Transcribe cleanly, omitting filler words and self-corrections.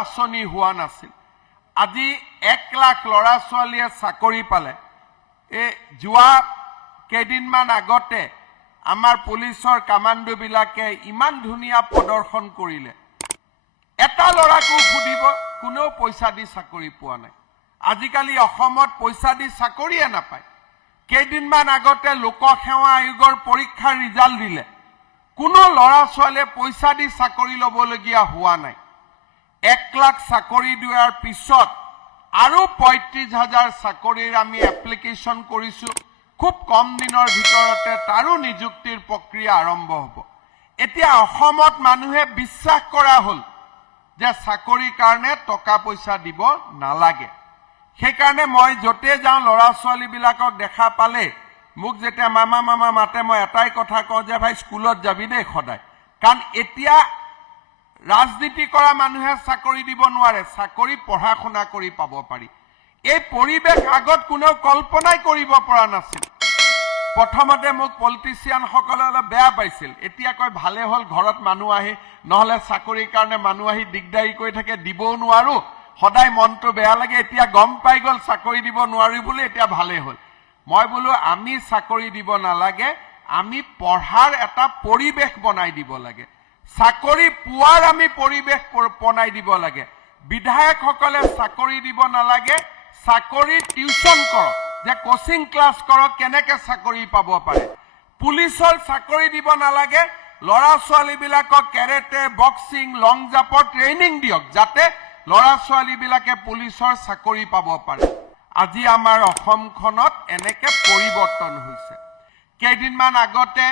আঁচনি হোৱা নাছিল আজি 1 লাখ ল'ৰা ছোৱালীয়ে চাকৰি পালে এই যোৱা কেইদিনমান আগতে আমাৰ পুলিচৰ কামাণ্ডোবিলাকে ইমান ধুনীয়া প্ৰদৰ্শন কৰিলে এটা ল'ৰাকো সুধিব কোনেও পইচা দি চাকৰি পোৱা নাই আজিকালি অসমত পইচা দি চাকৰিয়ে নাপায় কেইদিনমান আগতে লোকসেৱা আয়োগৰ পৰীক্ষাৰ ৰিজাল্ট দিলে কোনো ল'ৰা ছোৱালীয়ে পইচা দি চাকৰি ল'বলগীয়া হোৱা নাই 1 লাখ চাকৰি দিয়াৰ পিছত আৰু ৩৫,০০০ চাকৰিৰ আমি এপ্লিকেশ্যন কৰিছো খুব কম দিনৰ ভিতৰতে তাৰো নিযুক্তিৰ প্ৰক্ৰিয়া আৰম্ভ হ'ব এতিয়া অসমত মানুহে বিশ্বাস কৰা হ'ল যে চাকৰিৰ কাৰণে টকা পইচা দিব নালাগে সেইকাৰণে মই যতে যাওঁ ল'ৰা ছোৱালীবিলাকক দেখা পালে মোক যেতিয়া মামা মামা মাতে মই এটাই কথা কওঁ যে ভাই স্কুলত যাবি দেই সদায় কাৰণ এতিয়া ৰাজনীতি কৰা মানুহে চাকৰি দিব নোৱাৰে চাকৰি পঢ়া শুনা কৰি পাব পাৰি এই পৰিবেশ আগত কোনেও কল্পনাই কৰিব পৰা নাছিল প্ৰথমতে মোক পলিটিচিয়ানসকলে অলপ বেয়া পাইছিল এতিয়া কয় ভালে হ'ল ঘৰত মানুহ আহি নহলে চাকৰিৰ কাৰণে মানুহ আহি দিগদাৰি কৰি থাকে দিবও নোৱাৰো সদায় মনটো বেয়া লাগে এতিয়া গম পাই গল চাকৰি দিব নোৱাৰি বুলি এতিয়া ভালে হ'ল মই বলো আমি চাকৰি দিব নালাগে আমি পঢ়াৰ এটা পৰিবেশ বনাই দিব লাগে চাকৰি পোৱাৰ আমি পৰিবেশ বনাই দিব লাগে বিধায়কসকলে চাকৰি দিব নালাগে চাকৰি টিউচন কৰক যে কোচিং ক্লাছ কৰক কেনেকে চাকৰি পাব পাৰে পুলিচৰ চাকৰি দিব নালাগে ল'ৰা ছোৱালীবিলাকক কেৰেটে বক্সিং লং জাম্পৰ ট্ৰেইনিং দিয়ক যাতে ল'ৰা ছোৱালীবিলাকে পুলিচৰ চাকৰি পাব পাৰে আজি আমাৰ অসমখনত এনেকে পৰিৱৰ্তন হৈছে কেইদিনমান আগতে